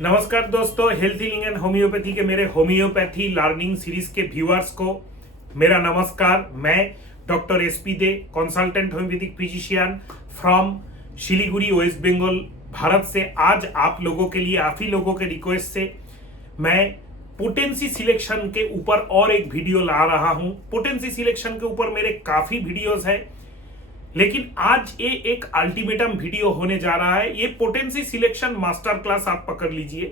नमस्कार दोस्तों, health healing and homeopathy के मेरे होम्योपैथी लर्निंग सीरीज के व्यूअर्स को मेरा नमस्कार। मैं doctor SP Dey, consultant homeopathic physician from Siliguri, West Bengal, Bharat से आज आप लोगों के लिए, आप ही लोगों के रिक्वेस्ट से मैं पोटेंसी सिलेक्शन के ऊपर और एक वीडियो ला रहा हूं। पोटेंसी सिलेक्शन के ऊपर मेरे काफी वीडियोस हैं, लेकिन आज ये एक अल्टीमेटम वीडियो होने जा रहा है। ये पोटेंसी सिलेक्शन मास्टर क्लास आप पकड़ लीजिए।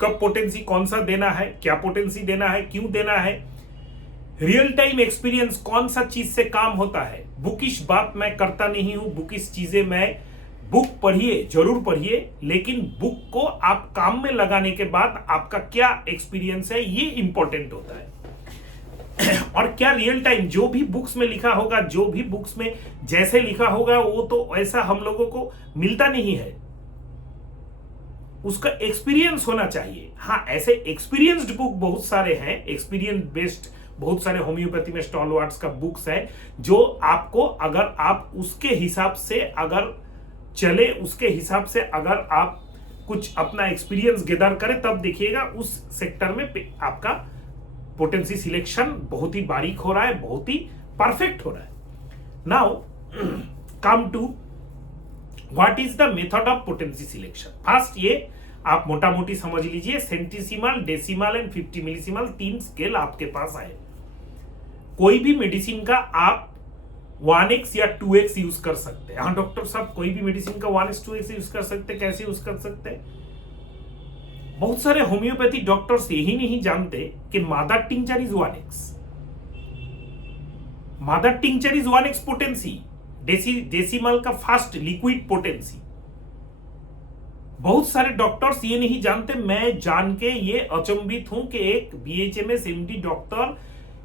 कब पोटेंसी कौन सा देना है, क्या पोटेंसी देना है, क्यों देना है, रियल टाइम एक्सपीरियंस कौन सा चीज से काम होता है। बुकिश बात मैं करता नहीं हूं, बुकिश चीजें मैं, बुक पढ़िए, जरूर पढ़िए, लेकिन बुक को आप काम में लगाने के बाद आपका क्या एक्सपीरियंस है ये इंपॉर्टेंट होता है। और क्या रियल टाइम जो भी बुक्स में लिखा होगा, जो भी बुक्स में जैसे लिखा होगा वो तो ऐसा हम लोगों को मिलता नहीं है। उसका एक्सपीरियंस होना चाहिए। हाँ, ऐसे एक्सपीरियंस्ड बुक बहुत सारे हैं, एक्सपीरियंस बेस्ड बहुत सारे होम्योपैथी में स्टॉलवर्ड्स का बुक्स है, जो आपको अगर आप उसके हिसाब से अगर चले, उसके हिसाब से अगर आप कुछ अपना एक्सपीरियंस गैदर करें, तब देखिएगा उस सेक्टर में आपका पोटेंसी सिलेक्शन बहुत ही बारीक हो रहा है, बहुत ही परफेक्ट हो रहा है। Now come to what is the method of potency selection. First ये आप मोटा मोटी समझ लीजिए, centesimal, decimal and 50 millesimal 3 scale आपके पास है। कोई भी मेडिसिन का आप 1x या 2x यूज कर सकते हैं। हाँ डॉक्टर साहब, कोई भी मेडिसिन का 1x 2x यूज कर सकते हैं, कैसे यूज कर सकते हैं? बहुत सारे होम्योपैथी डॉक्टर्स यही नहीं जानते कि मादर टिंचर इज 1x, मादर tincture is 1x potency, decimal का फास्ट लिक्विड पोटेंसी। बहुत सारे डॉक्टर्स ये नहीं जानते। मैं जान के ये अचंभित हूं कि एक BHMS MD डॉक्टर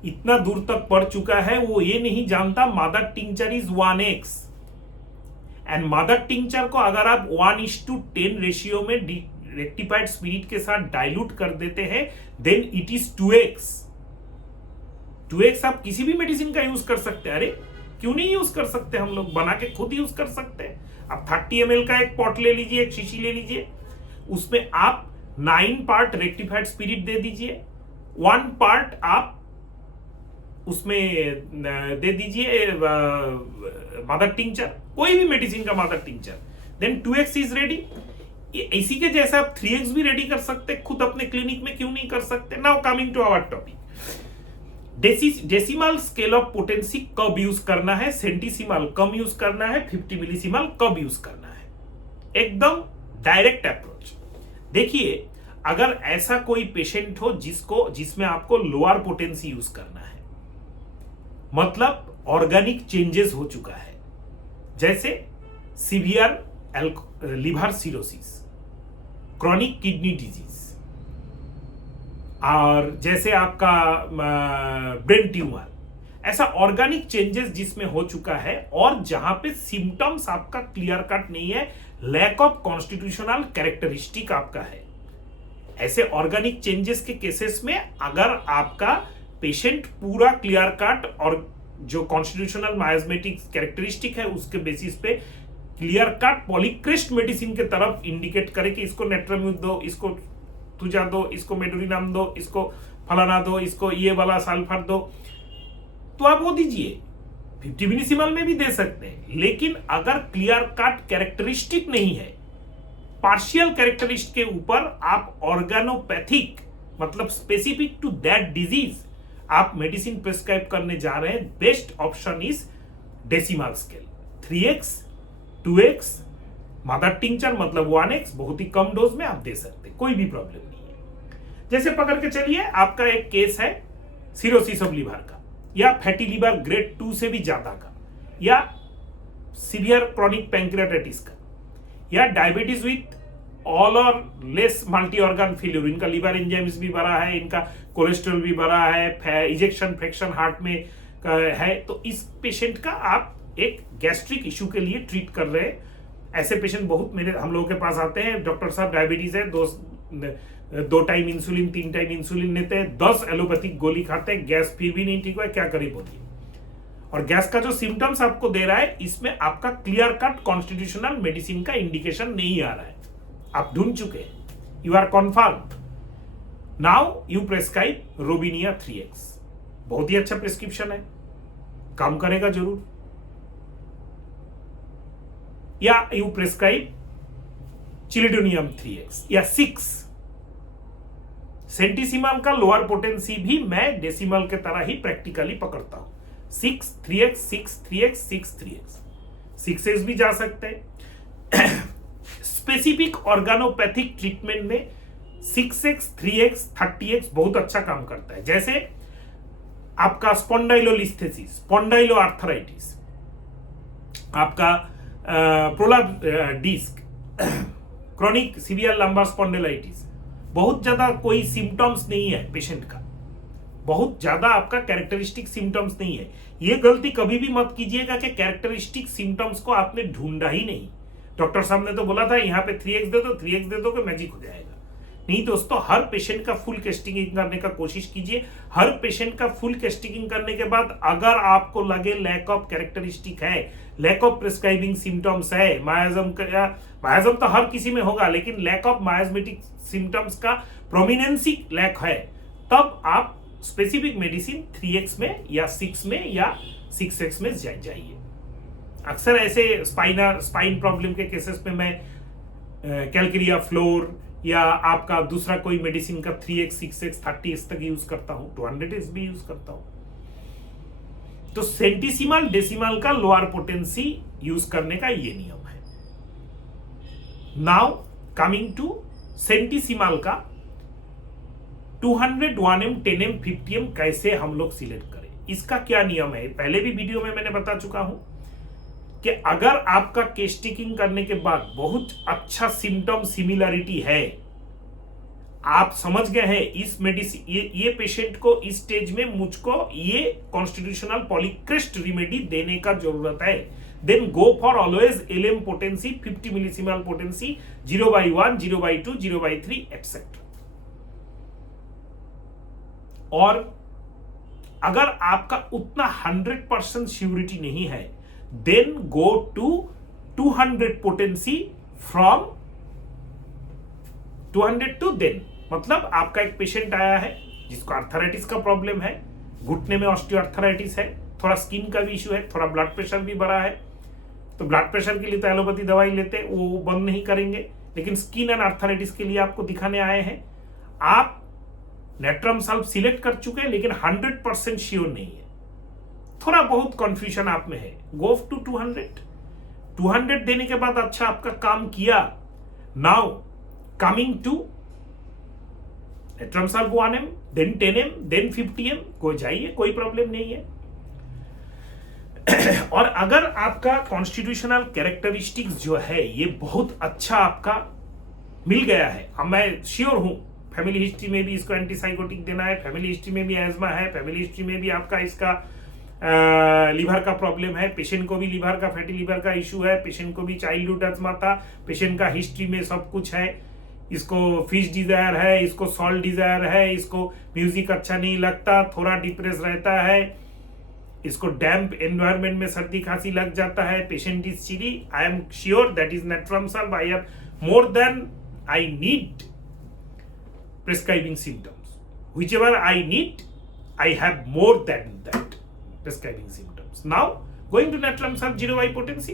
इतना दूर तक पढ़ चुका है, वो ये नहीं जानता मादर टिंचर इज 1x। एंड मादर टिंचर को अगर आप 1:10 रेशियो में रेक्टिफाइड स्पिरिट के साथ डाइल्यूट कर देते हैं, then it is 2x। 2x आप किसी भी मेडिसिन का यूज कर सकते हैं। अरे क्यों नहीं यूज कर सकते? हम लोग बना के खुद यूज कर सकते हैं। आप 30 ml का एक पॉट ले लीजिए, एक शीशी ले लीजिए, उसमें आप 9 पार्ट रेक्टिफाइड स्पिरिट दे दीजिए, 1 पार्ट आप उसमें दे दीजिए मदर टिंचर, कोई भी मेडिसिन का mother tincture, then 2x is ready. इसी के जैसे आप 3x भी रेडी कर सकते हैं खुद अपने क्लिनिक में, क्यों नहीं कर सकते? Now coming to our topic, decimal scale of potency कब यूज करना है, सेंटीसिमल कब यूज करना है, 50 मिलीसिमल कब यूज करना है, एकदम डायरेक्ट अप्रोच। देखिए, अगर ऐसा कोई पेशेंट हो जिसमें आपको लोअर पोटेंसी यूज करना है, मतलब ऑर्गेनिक चेंजेस हो चुका है, जैसे severe liver cirrhosis, chronic kidney disease, और जैसे आपका ब्रेन ट्यूमर, ऐसा ऑर्गेनिक चेंजेस जिसमें हो चुका है और जहां पे सिम्टम्स आपका क्लियर कट नहीं है, लैक ऑफ कॉन्स्टिट्यूशनल कैरेक्टरिस्टिक आपका है, ऐसे ऑर्गेनिक चेंजेस के केसेस में अगर आपका पेशेंट पूरा क्लियर कट और जो कॉन्स्टिट्यूशनल माइजमेटिक कैरेक्टरिस्टिक है उसके बेसिस पे क्लियर कट पॉलीक्रिस्ट मेडिसिन के तरफ इंडिकेट करे कि इसको नेट्राम्यूट दो, इसको तुजा दो, इसको मेडोरिनाम दो, इसको फलाना दो, इसको ये वाला सल्फर दो, तो आप वो दीजिए। 50 मिलीसिमल में भी दे सकते हैं। लेकिन अगर क्लियर कट कैरेक्टरिस्टिक नहीं है, पार्शियल कैरेक्टरिस्टिक के ऊपर आप ऑर्गेनोपैथिक, मतलब स्पेसिफिक टू दैट डिजीज आप मेडिसिन प्रिस्क्राइब करने जा रहे हैं, best option is decimal scale, 3x 2x, mother tincture मतलब 1x, बहुत ही कम डोज में आप दे सकते हैं, कोई भी प्रॉब्लम नहीं है। जैसे पकड़ के चलिए, आपका एक केस है सिरोसिस ऑफ लिवर का, या फैटी लिवर ग्रेड 2 से भी ज्यादा का, या सीवियर क्रॉनिक पैंक्रियाटाइटिस का, या डायबिटीज विथ ऑल और लेस मल्टी ऑर्गन फेल्यूर, इनका लिवर एंजाइम्स भी बढ़ा है, इनका कोलेस्ट्रॉल भी बढ़ा है, इजेक्शन फ्रैक्शन हार्ट में है, तो इस पेशेंट का आप एक गैस्ट्रिक इशू के लिए ट्रीट कर रहे हैं। ऐसे पेशेंट बहुत हम लोगों के पास आते हैं, डॉक्टर साहब डायबिटीज है, 2 टाइम इंसुलिन 3 टाइम इंसुलिन लेते हैं, 10 एलोपैथिक गोली खाते हैं, गैस फिर भी नहीं ठीक हुआ, क्या करें बोलिए? और गैस का जो सिम्टम्स आपको दे रहा है, इसमें आपका क्लियर कट कॉन्स्टिट्यूशनल मेडिसिन का इंडिकेशन नहीं आ रहा है, आप ढूंढ चुके हैं। You are confirmed. Now you prescribe Robinia 3x. बहुत ही अच्छा प्रिस्क्रिप्शन है, काम करेगा जरूर. या यू प्रिस्क्राइब चिलिडोनियम 3x या 6. सेंटीसिमल का लोअर पोटेंसी भी मैं डेसिमल के तरह ही प्रैक्टिकली पकड़ता हूं. 6 3x 6 3x 6 3x 6x भी जा सकते हैं. स्पेसिफिक ऑर्गेनोपैथिक ट्रीटमेंट में 6x 3x 30x बहुत अच्छा काम करता है. जैसे आपका स्पॉन्डाइलोलिस्थेसिस, स्पॉन्डाइलो आर्थराइटिस, आपका prolapse disc, chronic severe lumbar spondylitis, बहुत ज्यादा कोई सिम्टम्स नहीं है पेशेंट का, बहुत ज्यादा आपका कैरेक्टरिस्टिक सिम्टम्स नहीं है. ये गलती कभी भी मत कीजिएगा कि कैरेक्टरिस्टिक सिम्टम्स को आपने ढूंढा ही नहीं. डॉक्टर साहब ने तो बोला था यहाँ पे 3x दे दो, 3x दे दो कि मैजिक हो जाएगा. नहीं दोस्तों, हर पेशेंट का फुल टेस्टिंग करने का कोशिश कीजिए. हर पेशेंट का फुल टेस्टिंग करने के बाद अगर आपको लगे लैक ऑफ कैरेक्टरिस्टिक है, लैक ऑफ प्रिस्क्राइबिंग सिम्टम्स है, मायाजम तो हर किसी में होगा, लेकिन लैक ऑफ मायाजमेटिक सिम्टम्स का प्रोमिनेंसी लैक है, तब आप स्पेसिफिक मेडिसिन 3x में या 6 में या 6x में जाइए. अक्सर ऐसे स्पाइन प्रॉब्लम के केसेस में मैं कैलकेरिया फ्लोर या आपका दूसरा कोई मेडिसिन का 3x 6x 30x तक यूज करता हूं, 200x भी यूज करता हूं. तो सेंटीसिमल डेसिमल का लोअर पोटेंसी यूज करने का ये नियम है. नाउ कमिंग टू सेंटीसिमल का 200 1m 10m 50m कैसे हम लोग सिलेक्ट करें, इसका क्या नियम है. पहले भी वीडियो में मैंने बता चुका हूं कि अगर आपका केस टेकिंग करने के बाद बहुत अच्छा सिम्टम सिमिलरिटी है, आप समझ गए हैं इस मेडिसिन ये पेशेंट को इस स्टेज में मुझको ये कॉन्स्टिट्यूशनल पॉलीक्रिस्ट रिमेडी देने का जरूरत है, then go for always LM potency 50 millesimal potency 0/1 0/2 0/3 etcetera. और अगर आपका उतना 100% श्योरिटी नहीं है, then go to 200 potency from 200 to then. मतलब आपका एक पेशेंट आया है जिसको आर्थराइटिस का प्रॉब्लम है, घुटने में ऑस्टियोआर्थराइटिस है, थोड़ा स्किन का भी इशू है, थोड़ा ब्लड प्रेशर भी बढ़ा है. तो ब्लड प्रेशर के लिए तो एलोपैथी दवाई लेते हैं, वो बंद नहीं करेंगे, लेकिन स्किन एंड आर्थराइटिस के लिए आपको दिखाने आए हैं. आप नेट्रम सल्फ सिलेक्ट कर चुके हैं, लेकिन 100% श्योर नहीं है, थोड़ा बहुत कंफ्यूजन आप में है. गो टू 200 देने के बाद अच्छा आपका काम किया. Now coming to natrum sulph 1m then 10m then 50m को जाइए, कोई प्रॉब्लम नहीं है. और अगर आपका कॉन्स्टिट्यूशनल कैरेक्टरिस्टिक्स जो है ये बहुत अच्छा आपका मिल गया है, अब मैं श्योर हूं फैमिली हिस्ट्री में भी इसको एंटीसाइकोटिक देना है, फैमिली हिस्ट्री में भी एजमा है, फैमिली हिस्ट्री में भी आपका इसका लीवर का प्रॉब्लम है, पेशेंट को भी लीवर का फैटी लीवर का इशू है, पेशेंट को भी चाइल्डहुड अस्थमा था, पेशेंट का हिस्ट्री में सब कुछ है, इसको फिश डिजायर है, इसको सॉल्ट डिजायर है, इसको म्यूजिक अच्छा नहीं लगता, थोड़ा डिप्रेस रहता है, इसको डैम्प एनवायरमेंट में सर्दी खांसी लग जाता है, patient is chilly. I am sure that is natrum sulph. I have more than I need prescribing symptoms. Whichever I need I have more than that prescribing symptoms. Now going to natrum salt 0/1 potency.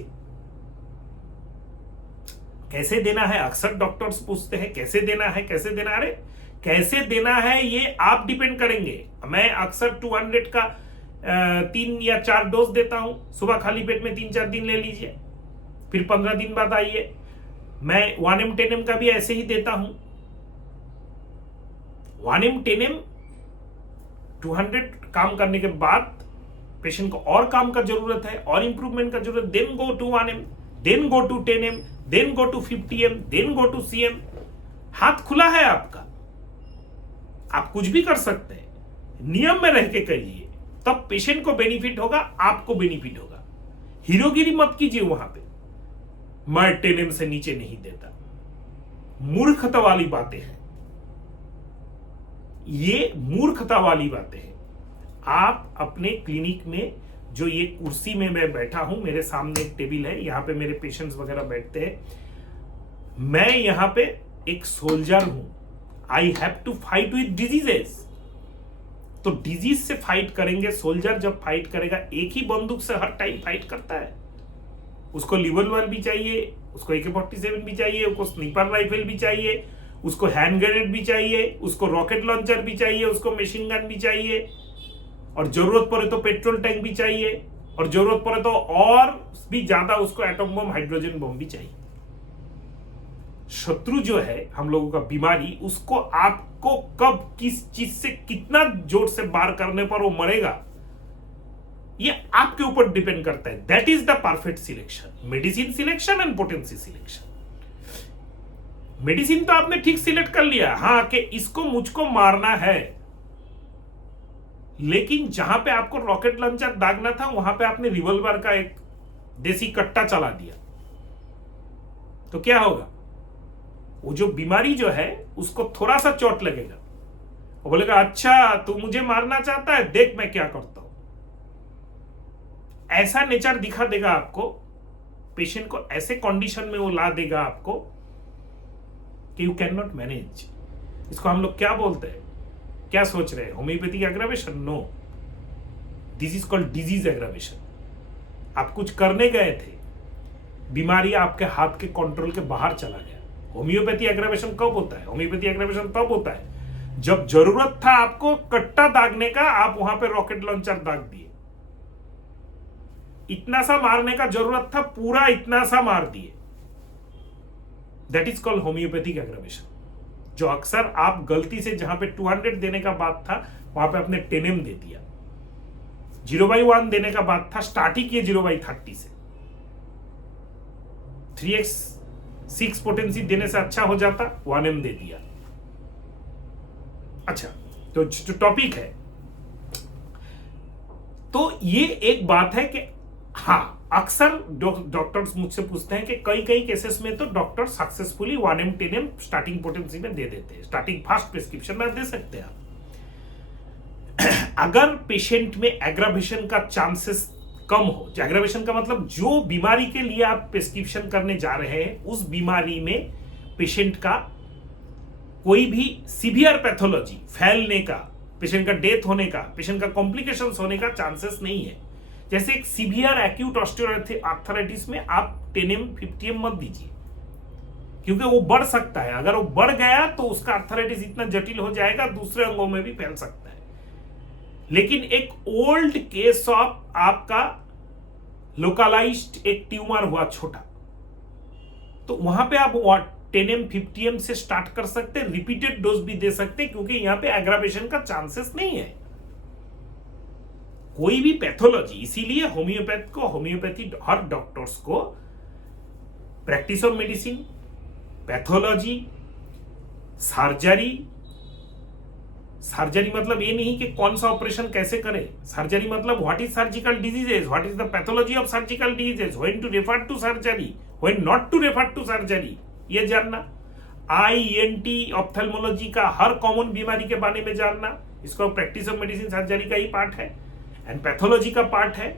कैसे देना है, अक्सर doctors पूछते हैं कैसे देना है, कैसे देना. अरे कैसे देना है ये आप डिपेंड करेंगे. मैं अक्सर 200 का 3 या 4 डोज देता हूं. सुबह खाली पेट में 3-4 दिन ले लीजिए, फिर 15 दिन बाद आइए. मैं 1m 10m का भी ऐसे ही देता हूं. 1m 10m 200 काम करने के बाद पेशेंट को और काम का जरूरत है और इंप्रूवमेंट का जरूरत, then go to 1m then go to 10m then go to 50m then go to CM. हाथ खुला है आपका, आप कुछ भी कर सकते हैं. नियम में रह के करिए, तब पेशेंट को बेनिफिट होगा, आपको बेनिफिट होगा. हीरोगिरी मत कीजिए वहां पे. मैं 10m से नीचे नहीं देता, मूर्खता वाली बातें हैं ये, मूर्खता वाली बातें हैं. आप अपने क्लिनिक में जो ये कुर्सी में मैं बैठा हूं, मेरे सामने एक टेबल है, यहाँ पे मेरे पेशेंट्स वगैरह बैठते हैं, मैं यहाँ पे एक सोल्जर हूं, I have to fight with diseases. तो डिजीज से फाइट करेंगे। सोल्जर जब फाइट करेगा एक ही बंदूक से हर टाइम फाइट करता है। उसको रिवॉल्वर भी चाहिए, उसको AK-47 भी चाहिए, उसको स्नीपर राइफल भी चाहिए, उसको हैंड ग्रेनेड भी चाहिए, उसको रॉकेट लॉन्चर भी चाहिए, उसको मशीन गन भी चाहिए, और जरूरत पड़े तो पेट्रोल टैंक भी चाहिए, और जरूरत पड़े तो और भी ज्यादा उसको एटम बम, हाइड्रोजन बम भी चाहिए। शत्रु जो है हम लोगों का बीमारी, उसको आपको कब किस चीज से कितना जोर से वार करने पर वो मरेगा, ये आपके ऊपर डिपेंड करता है। That is the perfect selection, medicine selection and potency selection. Medicine तो आपने ठीक सिलेक्ट कर लिया, हाँ, कि इसको मुझको मारना है, लेकिन जहां पे आपको रॉकेट लॉन्चर दागना था वहां पे आपने रिवॉल्वर का एक देसी कट्टा चला दिया, तो क्या होगा? वो जो बीमारी जो है उसको थोड़ा सा चोट लगेगा, वो बोलेगा अच्छा तू मुझे मारना चाहता है, देख मैं क्या करता हूं। ऐसा नेचर दिखा देगा आपको, पेशेंट को ऐसे कंडीशन में वो ला देगा आपको कि यू कैन नॉट मैनेज। इसको हम लोग क्या बोलते हैं, क्या सोच रहे हैं? Homeopathic aggravation? No, this is called disease aggravation. आप कुछ करने गए थे, बीमारी आपके हाथ के कंट्रोल के बाहर चला गया। होम्योपैथी एग्रावेशन कब होता है? होम्योपैथी एग्रावेशन तब होता है जब जरूरत था आपको कट्टा दागने का, आप वहां पे रॉकेट लॉन्चर दाग दिए। इतना सा मारने का जरूरत था, पूरा इतना सा मार दिए। That is called homeopathic aggravation. जो अक्सर आप गलती से जहां पे 200 देने का बात था वहां पे आपने 10M दे दिया। 0/1 देने का बात था, स्टार्ट ही किए 0/30 से। 3x6 पोटेंसी देने से अच्छा हो जाता, 1M दे दिया। अच्छा, तो जो टॉपिक है, तो ये एक बात है कि हाँ, अक्सर डॉक्टर्स मुझसे पूछते हैं कि कई कई केसेस में तो doctor successfully 1M 10M starting potency में दे देते हैं, स्टार्टिंग फास्ट प्रिस्क्रिप्शन में दे सकते हैं आप। अगर पेशेंट में एग्रावेशन का चांसेस कम हो, एग्रावेशन का मतलब जो बीमारी के लिए आप प्रिस्क्रिप्शन करने जा रहे हैं उस बीमारी में पेशेंट का कोई भी सीवियर पैथोलॉजी फैलने का, पेशेंट का डेथ होने का, पेशेंट का कॉम्प्लिकेशंस होने का चांसेस नहीं है। जैसे एक सीवियर एक्यूट ऑस्टियोआर्थराइटिस में आप 10M 50M मत दीजिए, क्योंकि वो बढ़ सकता है। अगर वो बढ़ गया तो उसका आर्थराइटिस इतना जटिल हो जाएगा, दूसरे अंगों में भी फैल सकता है। लेकिन एक ओल्ड केस ऑफ आपका लोकलाइज्ड एक ट्यूमर हुआ छोटा, तो वहां पे आप 10M 50M से स्टार्ट कर सकते, रिपीटेड डोज भी दे सकते, क्योंकि यहां पे एग्रावेशन का चांसेस नहीं है कोई भी पैथोलॉजी। इसीलिए होम्योपैथी हर डॉक्टर्स को practice of medicine, pathology, surgery मतलब ये नहीं कि कौन सा ऑपरेशन कैसे करें। सर्जरी मतलब what is surgical diseases, what is the pathology of surgical diseases, when to refer to surgery, when not to refer to surgery, ये जानना। IENT ऑप्थेल्मोलॉजी का हर कॉमन बीमारी के बारे में जानना, इसको प्रैक्टिस ऑफ मेडिसिन सर्जरी का ही पार्ट है, एंड पैथोलॉजी का पार्ट है।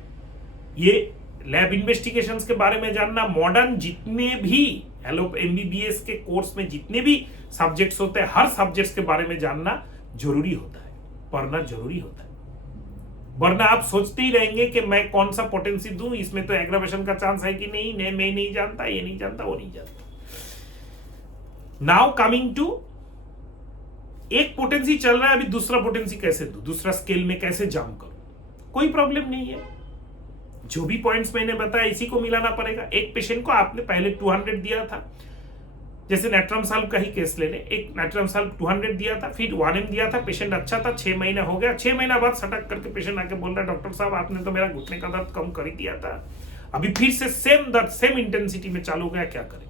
ये लैब इन्वेस्टिगेशंस के बारे में जानना। मॉडर्न जितने भी MBBS के कोर्स में जितने भी सब्जेक्ट्स होते हैं, हर सब्जेक्ट्स के बारे में जानना जरूरी होता है, पढ़ना जरूरी होता है। वरना आप सोचते ही रहेंगे कि मैं कौन सा पोटेंसी दूं, इसमें तो एग्रावेशन का चांस है कि नहीं, मैं नहीं जानता, ये नहीं जानता, वो नहीं जानता। नाउ कमिंग टू, एक पोटेंसी चल रहा है, अभी दूसरा पोटेंसी कैसे दूं, दूसरा स्केल में कैसे जाम करूं? कोई प्रॉब्लम नहीं है, जो भी पॉइंट्स मैंने बताया इसी को मिलाना पड़ेगा। एक पेशेंट को आपने पहले 200 दिया था, जैसे नैट्रम साल्व का ही केस ले लें, एक नैट्रम साल्व 200 दिया था, फिर 1M दिया था, पेशेंट अच्छा था, 6 महीना हो गया, 6 महीना बाद सटक करके पेशेंट आके बोल रहा है डॉक्टर साहब आपने तो मेरा घुटने का दर्द कम कर ही दिया था, अभी फिर से सेम दर्द सेम इंटेंसिटी में चालू हो गया, क्या करें?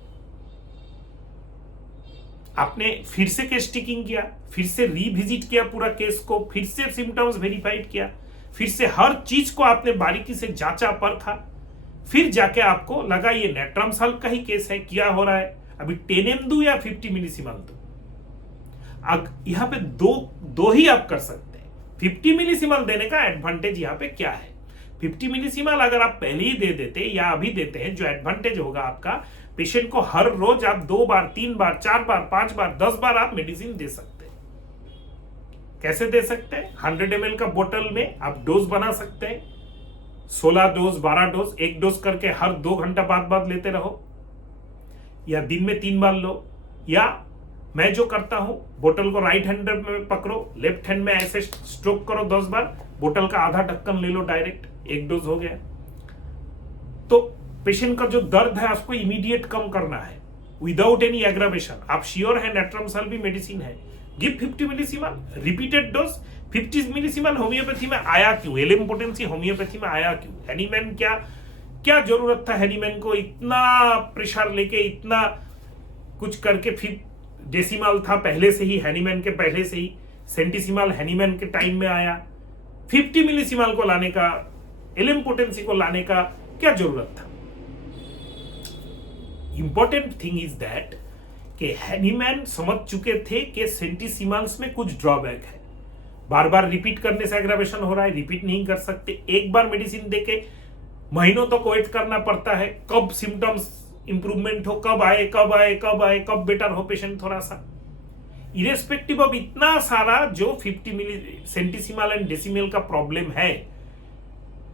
आपने फिर से केस टिकिंग किया, फिर से रिविजिट किया पूरा केस को, फिर से सिम्टम्स वेरीफाइड किया, फिर से हर चीज को आपने बारीकी से जांचा परखा, फिर जाके आपको लगा ये नैट्रम साल्व का ही केस है, क्या हो रहा है, अभी 10M दूं या 50 मिलीसीमल दूं? अब यहां पे दो ही आप कर सकते हैं। 50 मिलीसीमल देने का एडवांटेज यहां पे क्या है? 50 मिलीसीमल अगर आप पहले ही दे देते या अभी देते हैं, जो एडवांटेज होगा आपका, पेशेंट को हर रोज आप 2 बार 3 बार 4 बार 5 बार 10 बार आप मेडिसिन दे सकते हैं। कैसे दे सकते हैं? 100 ml का बोतल में आप डोज बना सकते हैं, 16 डोज 12 डोज, एक डोज करके हर 2 घंटा बाद लेते रहो, या दिन में 3 बार लो। या मैं जो करता हूं, बोतल को राइट हैंड में पकड़ो, लेफ्ट हैंड में ऐसे स्ट्रोक करो 10 बार, बोतल का आधा ढक्कन ले लो डायरेक्ट, एक डोज हो गया। तो पेशेंट का जो दर्द है उसको इमीडिएट कम करना है विदाउट एनी एग्रावेशन। आप श्योर है नेट्रमसल भी मेडिसिन है, गिव 50 मिलीसीमल रिपीटेड डोज। 50 मिलीसीमल होम्योपैथी में आया क्यों? एलएम पोटेंसी होम्योपैथी में आया क्यों? हैनीमैन क्या जरूरत था हैनीमैन को इतना प्रेशर लेके इतना कुछ करके? फिर डेसिमल था पहले से ही, हैनीमैन के पहले से ही, सेंटिसिमल हैनीमैन के टाइम में आया। 50 मिलीसीमल को लाने का, एलएम पोटेंसी को लाने का क्या जरूरत था? इंपॉर्टेंट थिंग इज दैट कि हैनीमैन समझ चुके थे कि सेंटिसिमल्स में कुछ ड्रॉबैक है, बार बार रिपीट करने से एग्रावेशन हो रहा है, रिपीट नहीं कर सकते। एक बार मेडिसिन देके महीनों तक वेट करना पड़ता है, कब सिम्टम्स इंप्रूवमेंट हो, कब आए, कब बेटर हो पेशेंट थोड़ा सा। इरेस्पेक्टिव ऑफ इतना सारा जो 50 मिली सेंटिसिमल एंड डेसिमल का प्रॉब्लम है,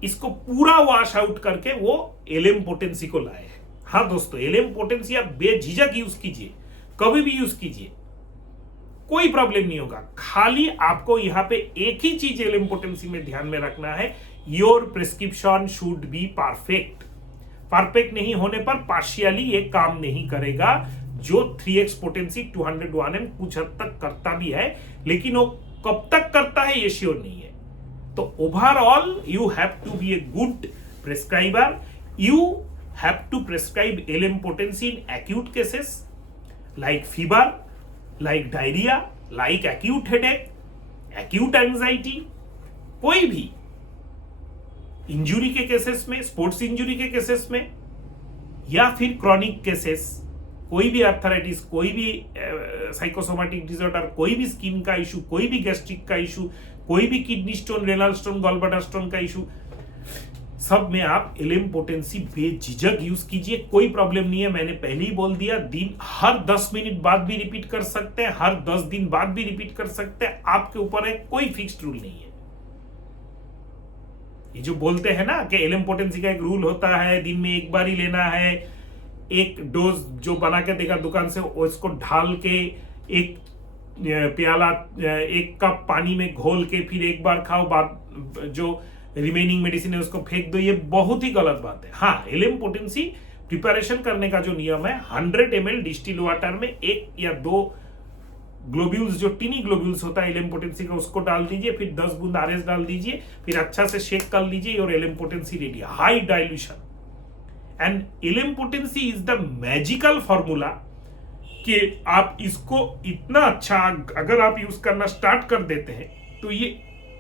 इसको पूरा वॉश आउट करके वो एलएम पोटेंसी को लाए हैं। हाँ दोस्तों, एलएम पोटेंसी आप बेझिझक यूज कीजिए, कभी भी यूज कीजिए, कोई प्रॉब्लम नहीं होगा। खाली आपको यहां पे एक ही चीज एलएम पोटेंसी में ध्यान में रखना है, your prescription should be perfect. Perfect नहीं होने पर पार्शियली ये काम नहीं करेगा। जो 3x पोटेंसी 201 mm कुछ हद तक करता भी है, लेकिन वो कब तक करता है ये श्योर नहीं है। तो overall you have to be a good prescriber. You have to prescribe LM potency in acute cases like fever, like diarrhoea, like acute headache, acute anxiety, कोई भी इंजुरी के केसेस में, स्पोर्ट्स इंजुरी के cases में, या फिर chronic cases, कोई भी आर्थराइटिस, कोई भी साइकोसोमेटिक डिसऑर्डर, कोई भी स्किन का इशू, कोई भी गैस्ट्रिक का इशू, कोई भी kidney stone, renal stone, gallbladder stone का इशू, सब में आप एलएम पोटेंसी बेझिझक यूज कीजिए, कोई प्रॉब्लम नहीं है। मैंने पहले ही बोल दिया, दिन हर 10 मिनट बाद भी रिपीट कर सकते हैं, हर 10 दिन बाद भी रिपीट कर सकते हैं, आपके ऊपर है, कोई फिक्स्ड रूल नहीं है। ये जो बोलते हैं ना कि एलएम पोटेंसी का एक रूल होता है, दिन में एक बार ही लेना है, एक डोज जो बना के देगा दुकान से उसको ढाल के एक प्याला, एक कप पानी में घोल के फिर एक बार खाओ, बाद जो रिमेनिंग मेडिसिन है उसको फेंक दो, ये बहुत ही गलत बात है। हाँ, एलएम पोटेंसी प्रिपरेशन करने का जो नियम है, 100 ml डिस्टिल वाटर में 1 या 2 ग्लोब्यूल्स, जो टिनी ग्लोब्यूल्स होता है एलएम पोटेंसी का, उसको डाल दीजिए, फिर 10 बूंद आरएस डाल दीजिए, फिर अच्छा से शेक कर लीजिए और LM potency ready. High dilution and LM potency is the magical formula कि आप इसको इतना अच्छा अगर आप यूज करना स्टार्ट कर देते हैं तो ये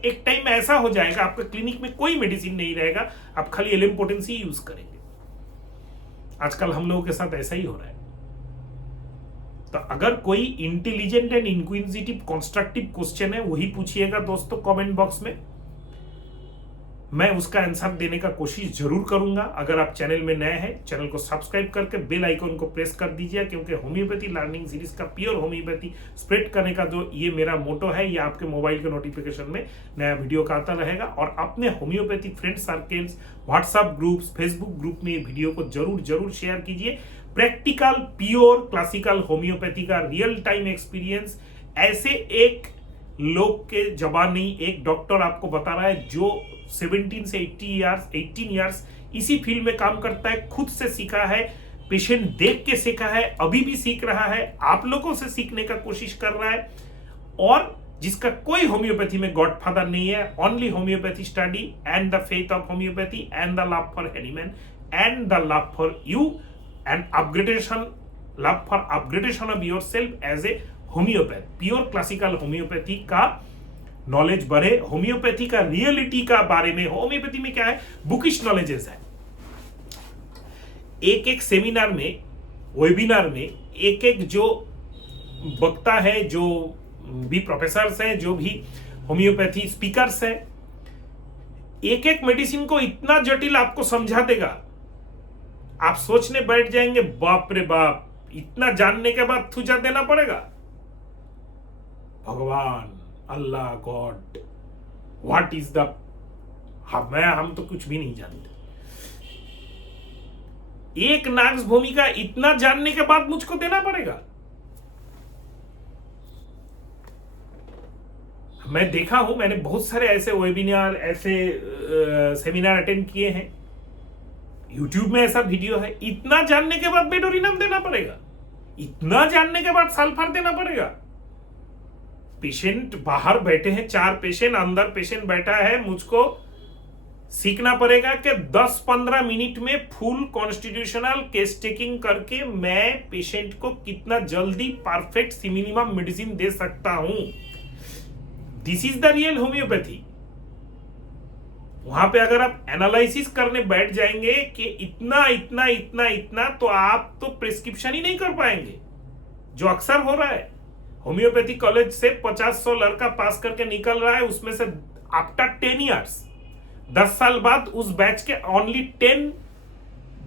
एक टाइम में ऐसा हो जाएगा, आपका क्लिनिक में कोई मेडिसिन नहीं रहेगा, आप खाली एलएम पोटेंसी यूज करेंगे। आजकल हम लोगों के साथ ऐसा ही हो रहा है। तो अगर कोई intelligent and inquisitive constructive question है, वही पूछिएगा दोस्तों कमेंट बॉक्स में, मैं उसका आंसर देने का कोशिश जरूर करूंगा। अगर आप चैनल में नए हैं, चैनल को सब्सक्राइब करके बेल आइकन को प्रेस कर दीजिए, क्योंकि होम्योपैथी लर्निंग सीरीज का प्योर होम्योपैथी स्प्रेड करने का जो ये मेरा मोटो है, ये आपके मोबाइल के नोटिफिकेशन में नया वीडियो का आता रहेगा। और अपने homeopathy friend circles, WhatsApp groups, Facebook group में ये वीडियो को जरूर शेयर कीजिए। प्रैक्टिकल प्योर क्लासिकल होम्योपैथी का रियल टाइम एक्सपीरियंस ऐसे एक लोग के जबान नहीं, एक डॉक्टर आपको बता रहा है जो 17 से 18 ईयर्स इसी फील्ड में काम करता है, खुद से सीखा है, पेशेंट देख के सीखा है, अभी भी सीख रहा है, आप लोगों से सीखने का कोशिश कर रहा है, और जिसका कोई होम्योपैथी में गॉडफादर नहीं है। Only homeopathy study and the faith of homeopathy and the love for Hahnemann and the love for you and love for upgradation of yourself as a homeopath. Pure classical homeopathy का knowledge बढ़े, homeopathy का reality का बारे में, homeopathy में क्या है, bookish knowledges है। एक सेमिनार में, वेबिनार में एक जो वक्ता है, जो भी प्रोफेसर्स हैं, जो भी होम्योपैथी स्पीकर्स हैं, एक मेडिसिन को इतना जटिल आपको समझा देगा आप सोचने बैठ जाएंगे बाप रे बाप, इतना जानने के बाद थूचा देना पड़ेगा। भगवान, अल्लाह, गॉड, व्हाट इज द, हम तो कुछ भी नहीं जानते। एक नाग्स भूमिका इतना जानने के बाद मुझको देना पड़ेगा। मैं देखा हूं, मैंने बहुत सारे ऐसे वेबिनार, ऐसे सेमिनार अटेंड किए हैं, यूट्यूब में ऐसा वीडियो है। इतना जानने के बाद बेडोरिनम देना पड़ेगा, इतना जानने के बाद सल्फर देना पड़ेगा। पेशेंट बाहर बैठे हैं, 4 पेशेंट, अंदर पेशेंट बैठा है, मुझको सीखना पड़ेगा कि 10-15 मिनट में फुल कॉन्स्टिट्यूशनल केस टेकिंग करके मैं पेशेंट को कितना जल्दी परफेक्ट सिमिनिमम मेडिसिन दे सकता हूं। This is the real homeopathy. वहां पे अगर आप एनालिसिस करने बैठ जाएंगे कि इतना इतना इतना इतना, तो आप तो प्रिस्क्रिप्शन ही नहीं कर पाएंगे, जो अक्सर हो रहा है। होम्योपैथी कॉलेज से 50-100 लड़का पास करके निकल रहा है, उसमें से आफ्टर 10 ईयर्स, 10 साल बाद उस बैच के ओनली 10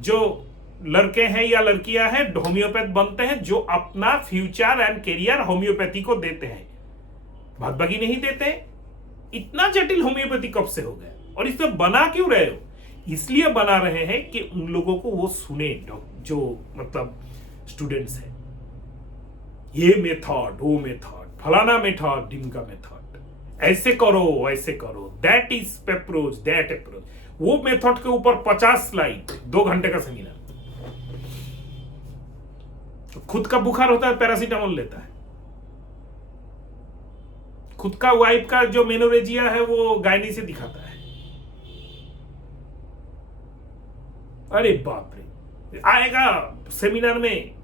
जो लड़के हैं या लड़कियां हैं होम्योपैथ बनते हैं, जो अपना फ्यूचर एंड करियर होम्योपैथी को देते हैं, भागभागी नहीं देते। इतना जटिल होम्योपैथी कब से हो गया? और इसमें बना क्यों रहे हो? इसलिए बना रहे हैं कि उन लोगों को वो सुने, जो मतलब स्टूडेंट्स हैं, ये मेथड, वो मेथड, फलाना मेथड, ढिमका मेथड, ऐसे करो वैसे करो, that is approach, that approach. वो मेथड के ऊपर 50 स्लाइड, 2 घंटे का सेमिनार। खुद का बुखार होता है, पैरासीटामोल लेता है। खुद का वाइफ का जो मेनोरेजिया है वो गायनी से दिखाता है। अरे बाप रे, आएगा सेमिनार में,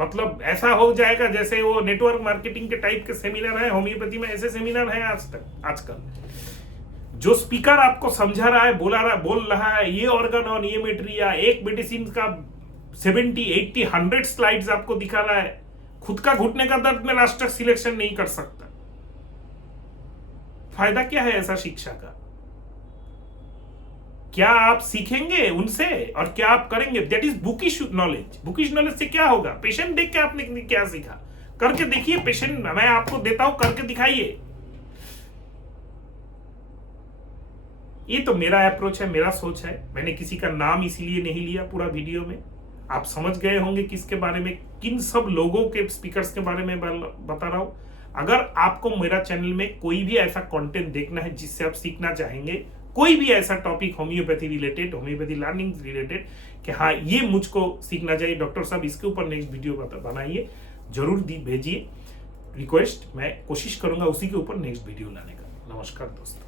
मतलब ऐसा हो जाएगा जैसे वो नेटवर्क मार्केटिंग के टाइप के सेमिनार है। होम्योपैथी में ऐसे सेमिनार है आजकल। जो स्पीकर आपको समझा रहा है, बोल रहा है ये ऑर्गन ये मेटेरिया, एक मेडिसिन का 70, 80, 100 स्लाइड्स आपको दिखा रहा है। खुद का घुटने का दर्द में राष्ट्रक सिलेक्शन नहीं कर सकता। फायदा क्या है ऐसा शिक्षा का? क्या आप सीखेंगे उनसे और क्या आप करेंगे? That is bookish knowledge. Bookish knowledge से क्या होगा? पेशेंट देख के आपने क्या सीखा, करके देखिए। पेशेंट मैं आपको देता हूं, करके दिखाइए। ये तो मेरा अप्रोच है, मेरा सोच है। मैंने किसी का नाम इसीलिए नहीं लिया पूरा वीडियो में। आप समझ गए होंगे किसके बारे में, किन सब लोगों के स्पीकर्स के बारे में बता रहा हूं। अगर आपको मेरा चैनल में कोई भी ऐसा कंटेंट देखना है जिससे आप सीखना चाहेंगे, कोई भी ऐसा topic homeopathy related, homeopathy learning related, कि हाँ ये मुझको सीखना चाहिए डॉक्टर साहब, इसके ऊपर नेक्स्ट वीडियो बनाइए, जरूर भेजिए रिक्वेस्ट। मैं कोशिश करूंगा उसी के ऊपर नेक्स्ट वीडियो लाने का। नमस्कार दोस्तों।